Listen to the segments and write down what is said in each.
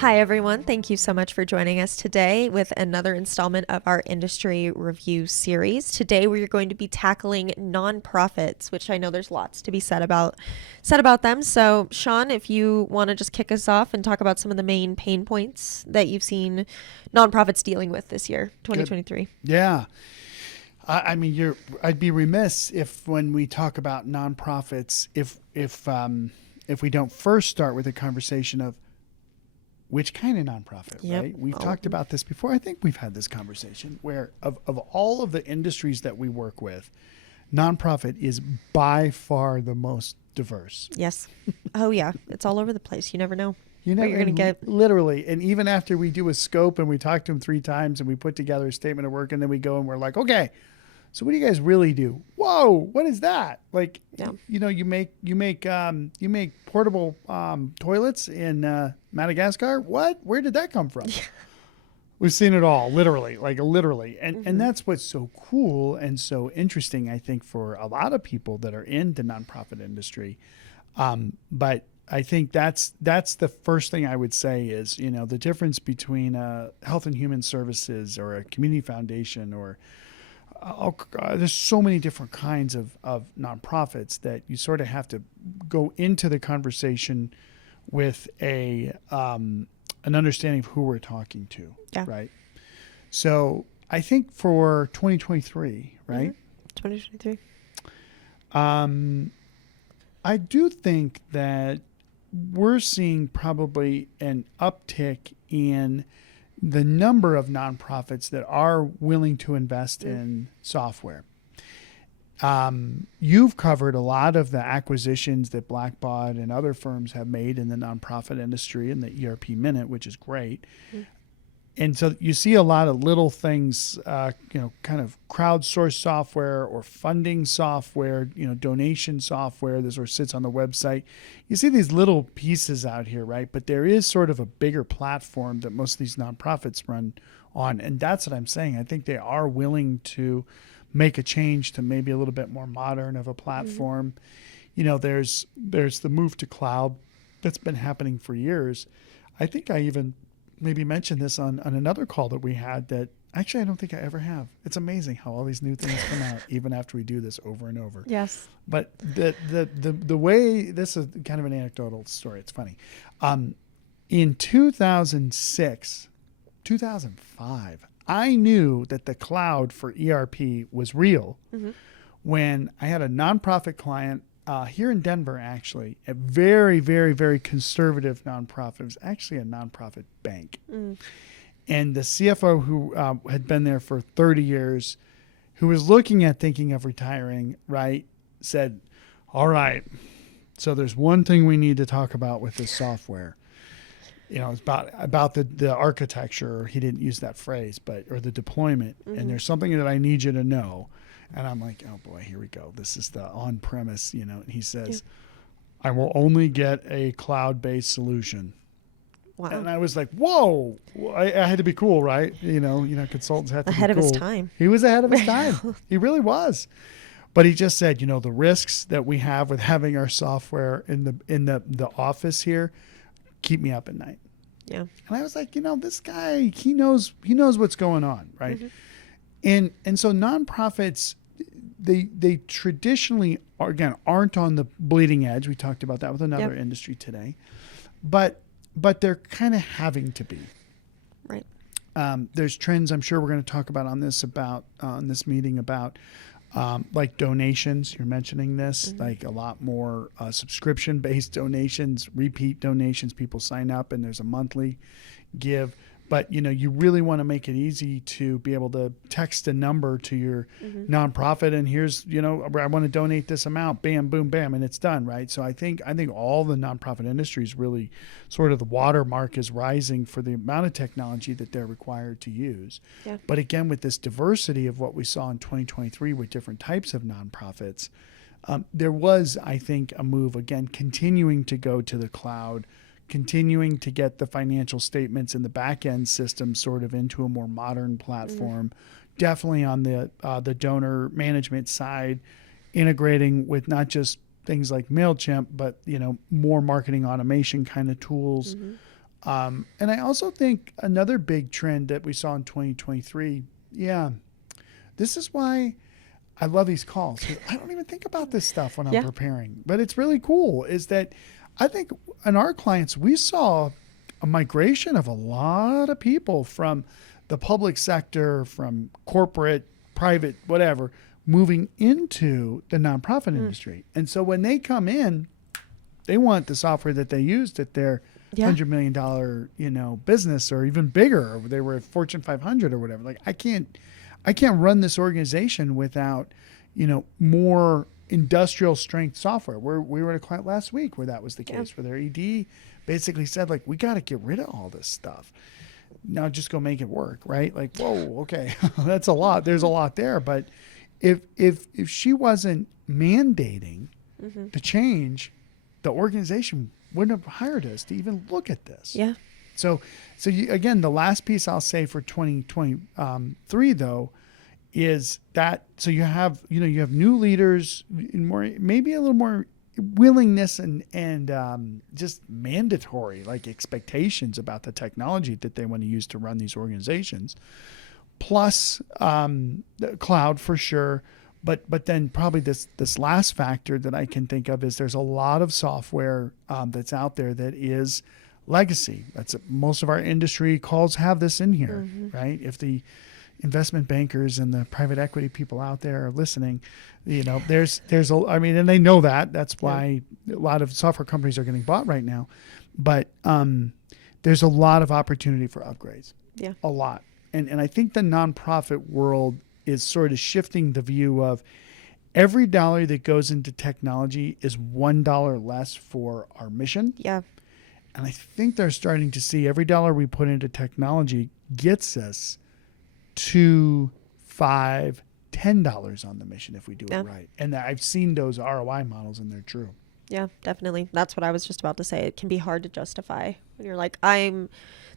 Hi, everyone. Thank you so much for joining us today with another installment of our industry review series. Today, we're going to be tackling nonprofits, which I know there's lots to be said about them. So, Shawn, if you want to just kick us off and talk about some of the main pain points that you've seen nonprofits dealing with this year, 2023. Yeah. I mean, I'd be remiss if, when we talk about nonprofits, if we don't first start with a conversation of which kind of nonprofit, Yep. right? We've talked about this before. I think we've had this conversation where of all of the industries that we work with, nonprofit is by far the most diverse. Yes. Oh, yeah. It's all over the place. You never know. You know, What you're gonna get. literally. And even after we do a scope and we talk to them 3 times and we put together a statement of work and then we go and we're like, okay, so what do you guys really do? Whoa, what is that? Like, Yeah. you make portable toilets in Madagascar. What? Where did that come from? We've seen it all, literally, and that's what's so cool and so interesting, I think, for a lot of people that are in the nonprofit industry. But I think that's the first thing I would say is, the difference between health and human services or a community foundation or there's so many different kinds of nonprofits that you sort of have to go into the conversation with an understanding of who we're talking to, Yeah. right? So I think for 2023, right? 2023. I do think that we're seeing probably an uptick in the number of nonprofits that are willing to invest in software. You've covered a lot of the acquisitions that Blackbaud and other firms have made in the nonprofit industry in the ERP Minute, which is great. And so you see a lot of little things, kind of crowdsourced software or funding software, donation software that sort of sits on the website. You see these little pieces out here, right? But there is sort of a bigger platform that most of these nonprofits run on. And that's what I'm saying. I think they are willing to make a change to maybe a little bit more modern of a platform. There's the move to cloud that's been happening for years. I think I even maybe mentioned this on another call that we had that actually I don't think I ever have. It's amazing how all these new things come out even after we do this over and over. Yes. But the way, this is kind of an anecdotal story. It's funny. In 2006, 2005, I knew that the cloud for ERP was real when I had a nonprofit client here in Denver, actually, a very, very, very conservative nonprofit. It was actually a nonprofit bank. And the CFO, who had been there for 30 years, who was looking at thinking of retiring, right, said, all right, so there's one thing we need to talk about with this software. It's about the architecture. He didn't use that phrase, or the deployment. And there's something that I need you to know. And I'm like, oh boy, here we go. This is the on-premise, And he says, I will only get a cloud-based solution. Wow. And I was like, whoa, I had to be cool, right? Consultants have to Ahead be of cool. his time. He was ahead of his time. He really was. But he just said, the risks that we have with having our software in the office here keep me up at night. Yeah. And I was like, this guy, he knows what's going on, right? And so nonprofits, they traditionally aren't on the bleeding edge. We talked about that with another industry today, but they're kind of having to be. Right. There's trends I'm sure we're going to talk about on this meeting about like donations. You're mentioning this, like a lot more subscription-based donations, repeat donations. People sign up and there's a monthly give. But, you really want to make it easy to be able to text a number to your nonprofit and here's, I want to donate this amount, bam, boom, bam, and it's done, right? So I think all the nonprofit industries really sort of the watermark is rising for the amount of technology that they're required to use. Yeah. But again, with this diversity of what we saw in 2023 with different types of nonprofits, there was, I think, a move, again, continuing to go to the cloud, continuing to get the financial statements in the back end system sort of into a more modern platform, definitely on the donor management side, integrating with not just things like MailChimp, but more marketing automation kind of tools. And I also think another big trend that we saw in 2023, this is why I love these calls. 'Cause I don't even think about this stuff when I'm Yeah. preparing, but it's really cool is that I think in our clients, we saw a migration of a lot of people from the public sector, from corporate, private, whatever, moving into the nonprofit industry. And so when they come in, they want the software that they used at their $100 million, business or even bigger. Or they were at Fortune 500 or whatever. Like I can't run this organization without, more industrial strength software. We were at a client last week where that was the case, where their ED basically said, like, we got to get rid of all this stuff. Now just go make it work, right? Like, whoa, okay, that's a lot. There's a lot there. But if she wasn't mandating the change, the organization wouldn't have hired us to even look at this. Yeah. So again, the last piece I'll say for 2023 though is that so you have new leaders, maybe a little more willingness and just mandatory like expectations about the technology that they want to use to run these organizations, plus the cloud for sure. But then probably this last factor that I can think of is there's a lot of software that's out there that is legacy. That's most of our industry calls have this in here, right? If the investment bankers and the private equity people out there are listening, there's and they know that. That's why a lot of software companies are getting bought right now. But there's a lot of opportunity for upgrades. Yeah, a lot. And I think the nonprofit world is sort of shifting the view of every dollar that goes into technology is $1 less for our mission. Yeah. And I think they're starting to see every dollar we put into technology gets us $2, $5, $10 on the mission if we do it right. And I've seen those ROI models and they're true. Yeah, definitely. That's what I was just about to say. It can be hard to justify when you're like,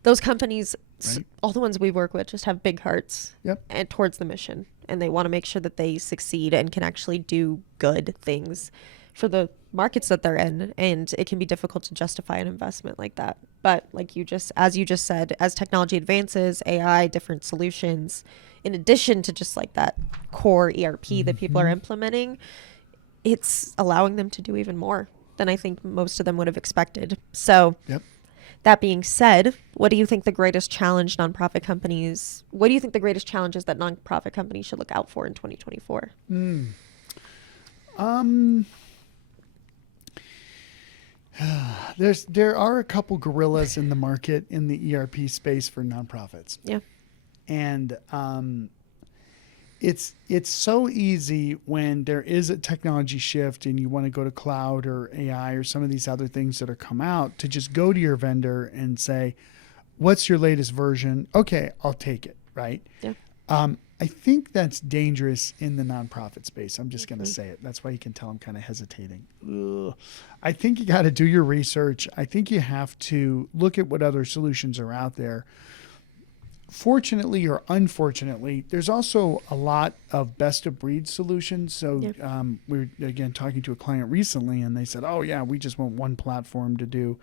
those companies, right, all the ones we work with just have big hearts and towards the mission. And they want to make sure that they succeed and can actually do good things for the markets that they're in. And it can be difficult to justify an investment like that. But as you just said, as technology advances, AI, different solutions, in addition to just like that core ERP that people are implementing, it's allowing them to do even more than I think most of them would have expected. So that being said, what do you think the greatest challenges that nonprofit companies should look out for in 2024? There are a couple gorillas in the market in the ERP space for nonprofits. Yeah. And it's so easy when there is a technology shift and you want to go to cloud or AI or some of these other things that are come out to just go to your vendor and say, what's your latest version? Okay, I'll take it, right? Yeah. I think that's dangerous in the nonprofit space. I'm just going to say it. That's why you can tell I'm kind of hesitating. I think you got to do your research. I think you have to look at what other solutions are out there. Fortunately or unfortunately, there's also a lot of best of breed solutions. So we were, again, talking to a client recently and they said, oh yeah, we just want one platform to do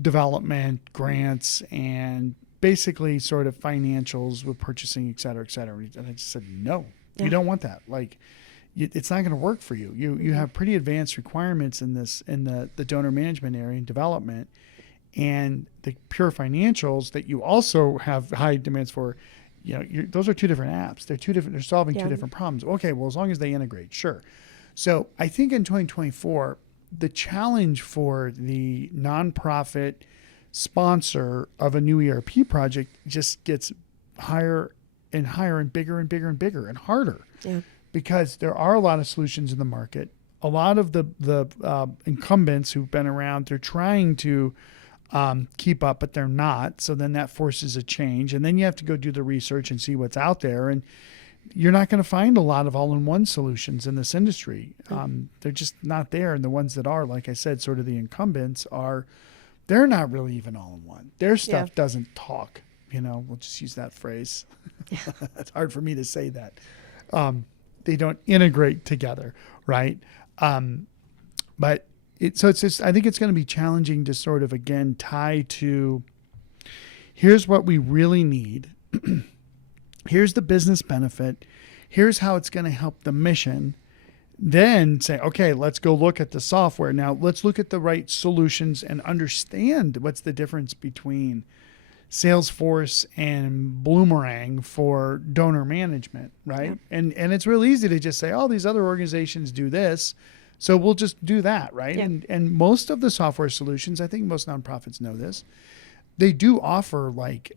development, grants, and basically sort of financials with purchasing, et cetera, et cetera. And I just said, no, you don't want that. Like it's not going to work for you. You have pretty advanced requirements in the donor management area and development. And the pure financials that you also have high demands for, those are two different apps. They're solving two different problems. Okay, well, as long as they integrate, sure. So I think in 2024, the challenge for the nonprofit sponsor of a new ERP project just gets higher and higher and bigger and bigger and bigger and harder. Yeah. Because there are a lot of solutions in the market. A lot of the incumbents who've been around, they're trying to keep up, but they're not. So then that forces a change. And then you have to go do the research and see what's out there. And you're not going to find a lot of all-in-one solutions in this industry. They're just not there. And the ones that are, like I said, sort of the incumbents they're not really even all-in-one. Their stuff doesn't talk. We'll just use that phrase. It's hard for me to say that. They don't integrate together, right? But it's just, I think it's going to be challenging to sort of, again, tie to Here's what we really need. Here's the business benefit. Here's how it's going to help the mission. Then say, okay, let's go look at the software. Now let's look at the right solutions and understand what's the difference between Salesforce and Bloomerang for donor management, right? Yeah. And it's real easy to just say, oh, these other organizations do this, so we'll just do that, right? Yeah. And most of the software solutions, I think most nonprofits know this, they do offer like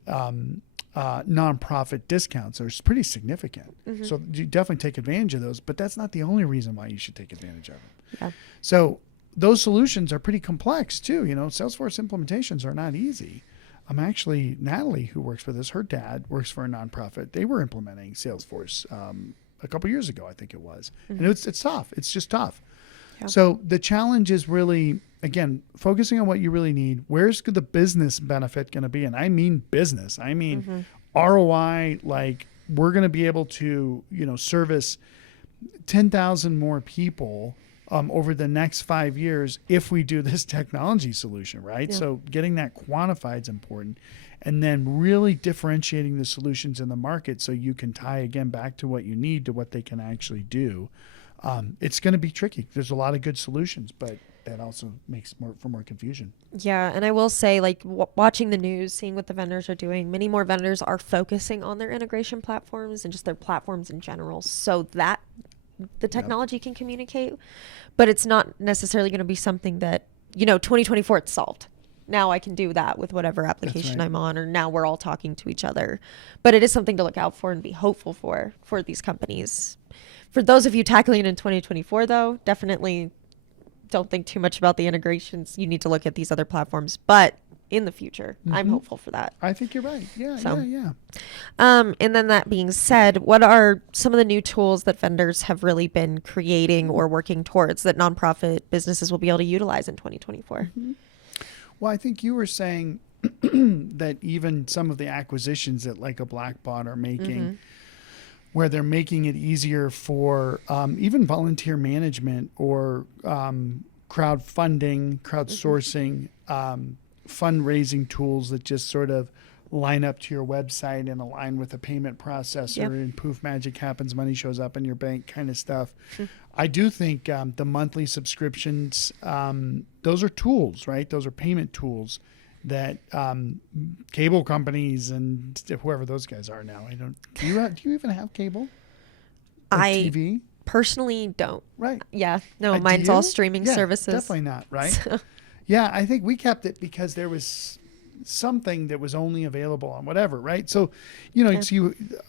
nonprofit discounts. They're pretty significant. Mm-hmm. So you definitely take advantage of those, but that's not the only reason why you should take advantage of them. Yeah. So those solutions are pretty complex too. You know, Salesforce implementations are not easy. Actually, Natalie, who works with us, her dad works for a nonprofit. They were implementing Salesforce a couple years ago, I think it was. Mm-hmm. And it's tough. It's just tough. Yeah. So the challenge is really, again, focusing on what you really need. Where's the business benefit going to be? And I mean business. I mean Mm-hmm. ROI, like we're going to be able to, you know, service 10,000 more people over the next 5 years if we do this technology solution, right? Yeah. So getting that quantified is important. And then really differentiating the solutions in the market so you can tie again back to what you need to what they can actually do. It's going to be tricky. There's a lot of good solutions, but that also makes for more confusion. Yeah, and I will say, like, watching the news, seeing what the vendors are doing, many more vendors are focusing on their integration platforms and just their platforms in general, so that the technology can communicate, but it's not necessarily going to be something that, 2024 it's solved. Now I can do that with whatever application right. I'm on, or now we're all talking to each other. But it is something to look out for and be hopeful for these companies. For those of you tackling it in 2024, though, definitely don't think too much about the integrations. You need to look at these other platforms. But in the future, I'm hopeful for that. I think you're right. Yeah, So- yeah. And then that being said, what are some of the new tools that vendors have really been creating or working towards that nonprofit businesses will be able to utilize in 2024? Well, I think you were saying that even some of the acquisitions that like a Blackbot are making, where they're making it easier for even volunteer management or crowdfunding, crowdsourcing, fundraising tools that just sort of line up to your website and align with a payment processor, Yep. and poof, magic happens, money shows up in your bank kind of stuff. I do think the monthly subscriptions, those are tools, right? Those are payment tools that cable companies and whoever those guys are now. Do you even have cable? Like I TV? personally don't. Right. Yeah. No, Do mine's you? all streaming Yeah, services. Definitely not, right? Yeah, I think we kept it because there was something that was only available on whatever, right? So,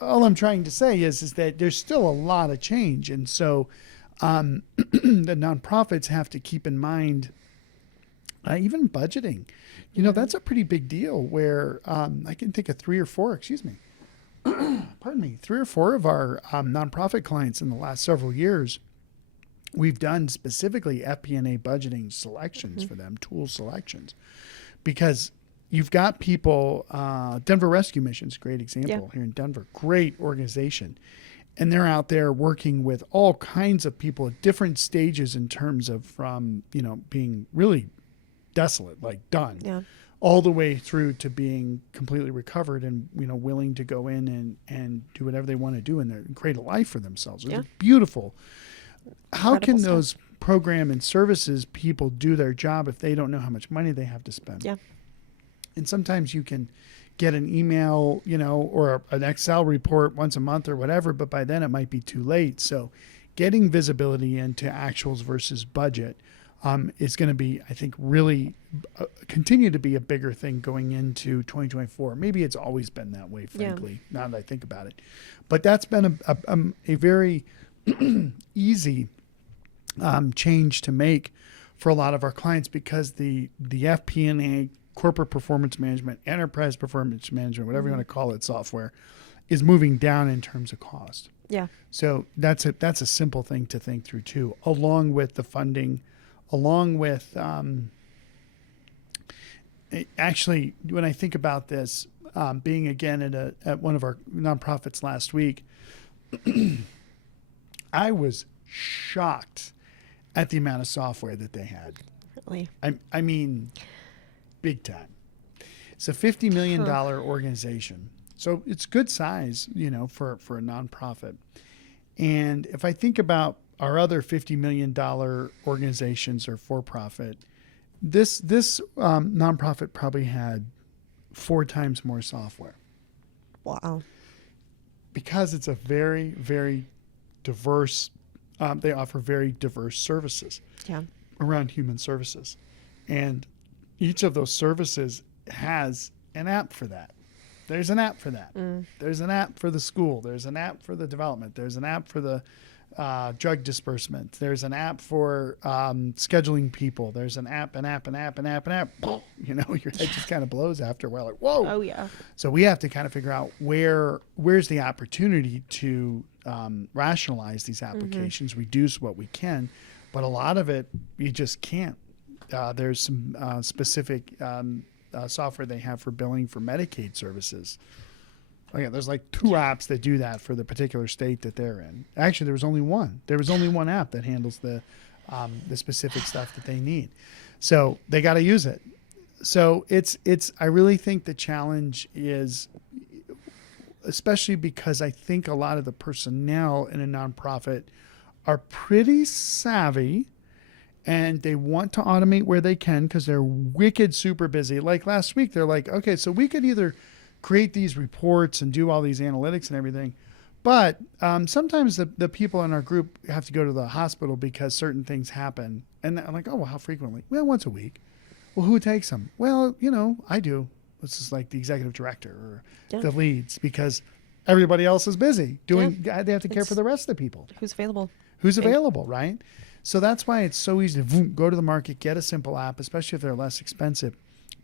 all I'm trying to say is that there's still a lot of change. And so the nonprofits have to keep in mind even budgeting. That's a pretty big deal where I can think of three or four of our nonprofit clients in the last several years. We've done specifically FP&A budgeting selections for them, tool selections, because you've got people, Denver Rescue Mission's a great example here in Denver, great organization. And they're out there working with all kinds of people at different stages in terms of from, being really desolate, like done, all the way through to being completely recovered and, willing to go in and do whatever they want to do and create a life for themselves. It's beautiful. How can those program and services people do their job if they don't know how much money they have to spend? Yeah. And sometimes you can get an email, or an Excel report once a month or whatever, but by then it might be too late. So getting visibility into actuals versus budget is going to be, I think, really continue to be a bigger thing going into 2024. Maybe it's always been that way, frankly, now that I think about it. But that's been a very easy change to make for a lot of our clients because the FP&A, corporate performance management, enterprise performance management, whatever you want to call it, software, is moving down in terms of cost. Yeah. So that's a simple thing to think through too, along with the funding, along with actually when I think about this, being again at one of our nonprofits last week, I was shocked at the amount of software that they had. Really. I mean, big time. It's a $50 million organization. So it's good size, for a nonprofit. And if I think about our other $50 million organizations or for-profit, this nonprofit probably had 4 times more software. Wow. Because it's a very, very diverse, they offer very diverse services around human services. And each of those services has an app for that. There's an app for that. There's an app for the school. There's an app for the development. There's an app for the drug disbursement. There's an app for scheduling people. There's an app. Your head just kind of blows after a while. Like, whoa. Oh, yeah. So we have to kind of figure out where's the opportunity to rationalize these applications, reduce what we can. But a lot of it, you just can't. There's some specific software they have for billing for Medicaid services. Okay, there's like 2 apps that do that for the particular state that they're in. Actually, there was only one. There was only one app that handles the specific stuff that they need. So they got to use it. So I really think the challenge is, especially because I think a lot of the personnel in a nonprofit are pretty savvy and they want to automate where they can because they're wicked super busy. Like last week, they're like, okay, so we could either create these reports and do all these analytics and everything, but sometimes the people in our group have to go to the hospital because certain things happen. And I'm like, oh, well, how frequently? Well, once a week. Well, who takes them? Well, I do. This is like the executive director or the leads because everybody else is busy doing. They have to care for the rest of the people. Who's available? Who's available, right? So that's why it's so easy to go to the market, get a simple app, especially if they're less expensive.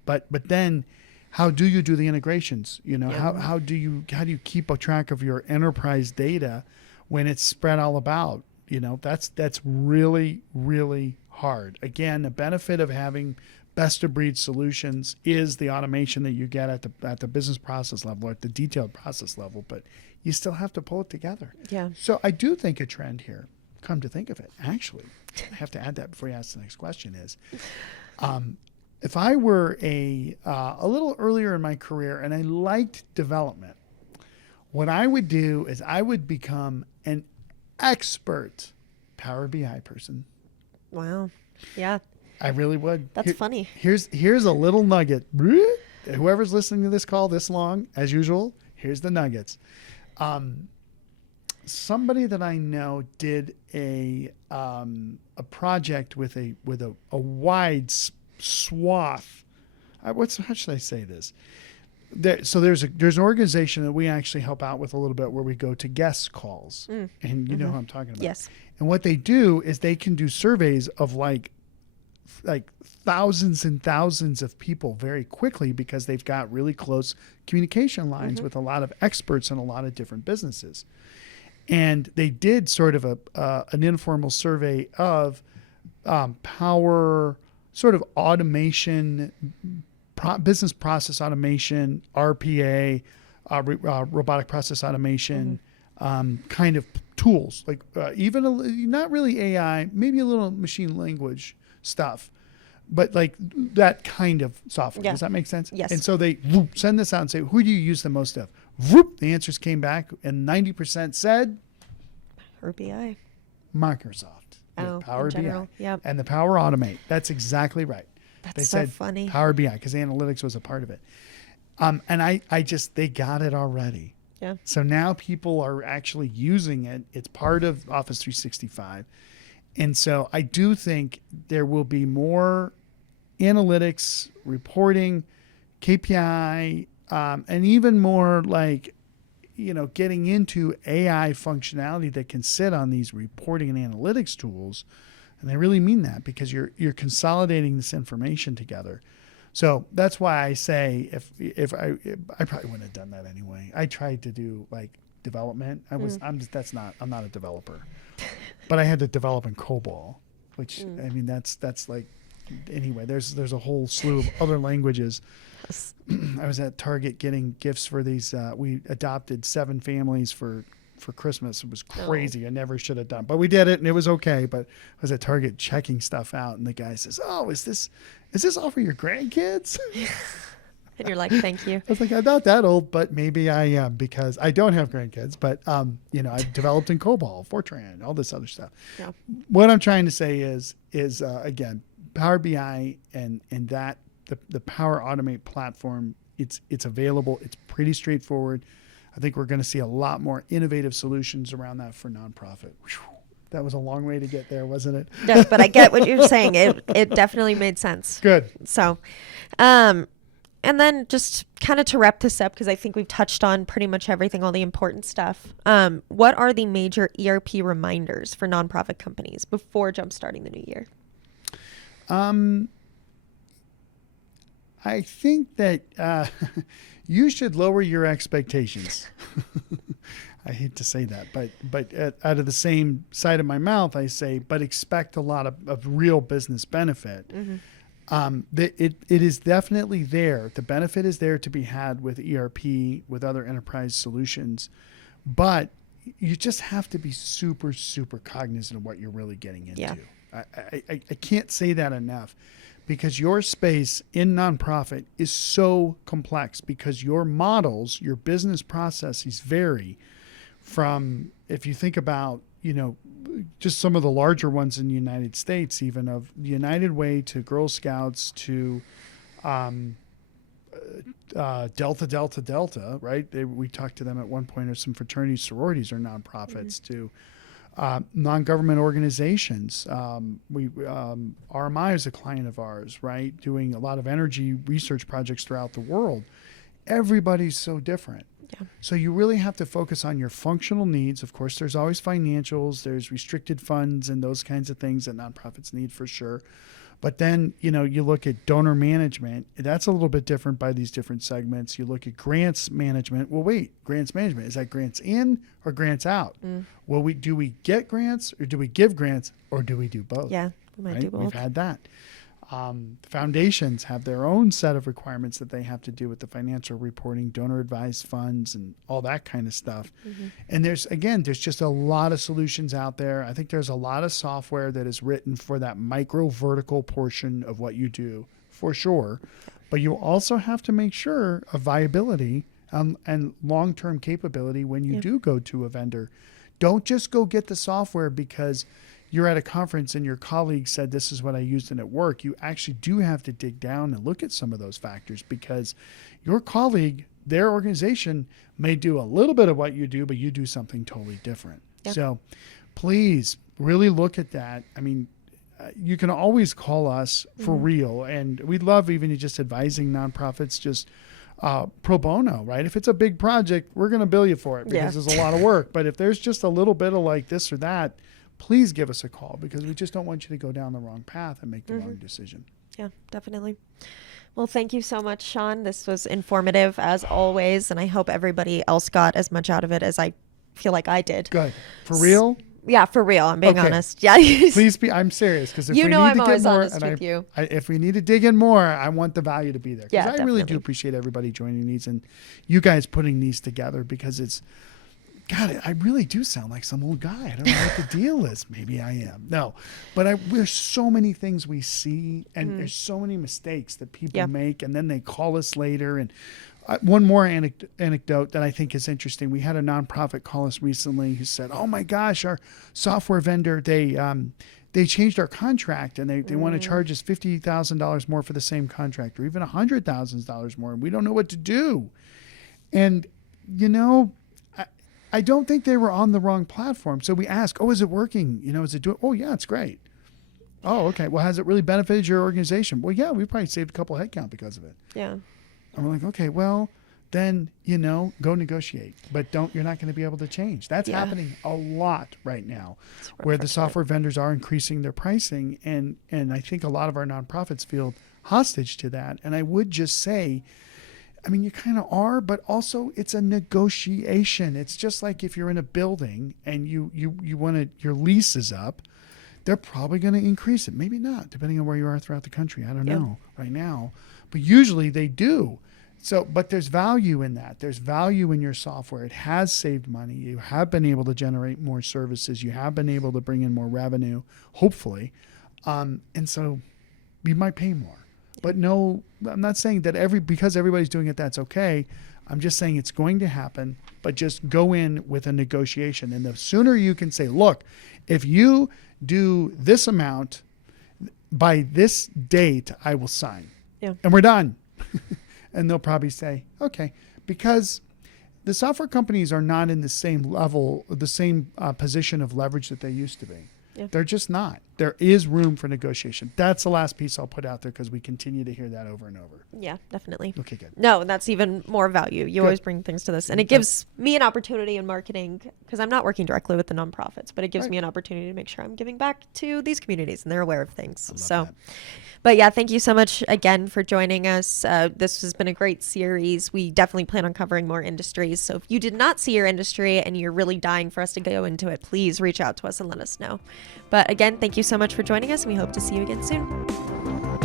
But then, how do you do the integrations? How do you keep a track of your enterprise data when it's spread all about? That's really, really hard. Again, the benefit of having best of breed solutions is the automation that you get at the business process level, at the detailed process level, but you still have to pull it together. Yeah. So I do think a trend here, come to think of it, actually, I have to add that before you ask the next question is, if I were a little earlier in my career and I liked development, what I would do is I would become an expert Power BI person. Wow. Yeah. I really would. That's funny. Here's a little nugget. Whoever's listening to this call this long, as usual, here's the nuggets. Somebody that I know did a project with a wide swath. How should I say this? So there's an organization that we actually help out with a little bit where we go to guest calls, and you know who I'm talking about. Yes. And what they do is they can do surveys of like thousands and thousands of people very quickly because they've got really close communication lines with a lot of experts in a lot of different businesses. And they did sort of an informal survey of power, sort of automation, business process automation, RPA, robotic process automation, kind of tools, like even not really AI, maybe a little machine language stuff, but like that kind of software. Yeah. Does that make sense? Yes. And so they send this out and say, who do you use the most of? The answers came back and 90% said Power BI. Microsoft. Power BI. Yep. And the Power Automate. That's exactly right. They said funny. Power BI because analytics was a part of it. And they got it already. Yeah. So now people are actually using it. It's part of Office 365. And so I do think there will be more analytics, reporting, KPI, and even more like, getting into AI functionality that can sit on these reporting and analytics tools. And I really mean that because you're consolidating this information together. So that's why I say if I probably wouldn't have done that anyway. I tried to do like development. I'm not a developer, but I had to develop in COBOL, which I mean that's like anyway. There's a whole slew of other languages. I was at Target getting gifts for these. We adopted 7 families for Christmas. It was crazy. I never should have done, but we did it and it was okay. But I was at Target checking stuff out and the guy says, "Oh, is this all for your grandkids?" And you're like, thank you. I was like, I'm not that old, but maybe I am because I don't have grandkids. But I've developed in COBOL, Fortran, all this other stuff. Yeah. What I'm trying to say is again, Power BI and that the Power Automate platform. It's available. It's pretty straightforward. I think we're going to see a lot more innovative solutions around that for nonprofit. Whew. That was a long way to get there, wasn't it? Yeah, but I get what you're saying. It definitely made sense. Good. So, and then just kind of to wrap this up, because I think we've touched on pretty much everything, all the important stuff. What are the major ERP reminders for nonprofit companies before jumpstarting the new year? I think that you should lower your expectations. I hate to say that, but out of the same side of my mouth, I say, but expect a lot of real business benefit. Mm-hmm. It is definitely there. The benefit is there to be had with ERP, with other enterprise solutions, but you just have to be super, super cognizant of what you're really getting into. Yeah. I can't say that enough. Because your space in nonprofit is so complex because your models, your business processes vary from, if you think about, just some of the larger ones in the United States, even of the United Way to Girl Scouts to Delta, right? We talked to them at one point, or some fraternities, sororities are nonprofits to non-government organizations. RMI is a client of ours, right? Doing a lot of energy research projects throughout the world. Everybody's so different. Yeah. So you really have to focus on your functional needs. Of course, there's always financials, there's restricted funds and those kinds of things that nonprofits need for sure. But then, you look at donor management. That's a little bit different by these different segments. You look at grants management. Well, wait, grants management. Is that grants in or grants out? Well, do we get grants or do we give grants or do we do both? Yeah, we might do both. We've had that. Foundations have their own set of requirements that they have to do with the financial reporting, donor advised funds, and all that kind of stuff. Mm-hmm. And there's just a lot of solutions out there. I think there's a lot of software that is written for that micro vertical portion of what you do, for sure. But you also have to make sure of viability and long-term capability when you do go to a vendor. Don't just go get the software because you're at a conference and your colleague said, this is what I used and it worked. You actually do have to dig down and look at some of those factors because your colleague, their organization may do a little bit of what you do, but you do something totally different. Yep. So please really look at that. I mean, you can always call us for real. And we love even just advising nonprofits just pro bono, right? If it's a big project, we're going to bill you for it because there's a lot of work. But if there's just a little bit of like this or that, please give us a call because we just don't want you to go down the wrong path and make the wrong decision. Yeah, definitely. Well, thank you so much, Shawn. This was informative as always, and I hope everybody else got as much out of it as I feel like I did. Good. For real? Yeah, for real. I'm being honest. Yeah. Please be. I'm serious because if we need I'm to always get more, honest with you. If we need to dig in more, I want the value to be there. Yeah, I really do appreciate everybody joining these and you guys putting these together because it's. God, I really do sound like some old guy. I don't know what the deal is. Maybe I am. No, but there's so many things we see, and there's so many mistakes that people make, and then they call us later. And one more anecdote that I think is interesting. We had a nonprofit call us recently who said, "Oh my gosh, our software vendor they changed our contract, and they want to charge us $50,000 more for the same contract, or even $100,000 more, and we don't know what to do." And I don't think they were on the wrong platform. So we ask, oh, is it working? Is it doing? Oh, yeah, it's great. Oh, okay. Well, has it really benefited your organization? Well, yeah, we probably saved a couple of headcount because of it. Yeah. And we're like, okay, well, then, go negotiate. But you're not going to be able to change. That's happening a lot right now where the software vendors are increasing their pricing. And I think a lot of our nonprofits feel hostage to that. And I would just say, I mean, you kind of are, but also it's a negotiation. It's just like if you're in a building and you your lease is up, they're probably going to increase it. Maybe not, depending on where you are throughout the country. I don't know right now, but usually they do. So, but there's value in that. There's value in your software. It has saved money. You have been able to generate more services. You have been able to bring in more revenue, hopefully. And so you might pay more. But no, I'm not saying that because everybody's doing it, that's okay. I'm just saying it's going to happen, but just go in with a negotiation. And the sooner you can say, look, if you do this amount by this date, I will sign. Yeah. And we're done. And they'll probably say, okay, because the software companies are not in the same level, the same position of leverage that they used to be. Yeah. They're just not. There is room for negotiation. That's the last piece I'll put out there because we continue to hear that over and over. Yeah, definitely. Okay, good. No, that's even more value. You always bring things to this. And it gives me an opportunity in marketing because I'm not working directly with the nonprofits, but it gives me an opportunity to make sure I'm giving back to these communities and they're aware of things. So, that. But yeah, thank you so much again for joining us. This has been a great series. We definitely plan on covering more industries. So if you did not see your industry and you're really dying for us to go into it, please reach out to us and let us know. But again, thank you so much for joining us, and we hope to see you again soon.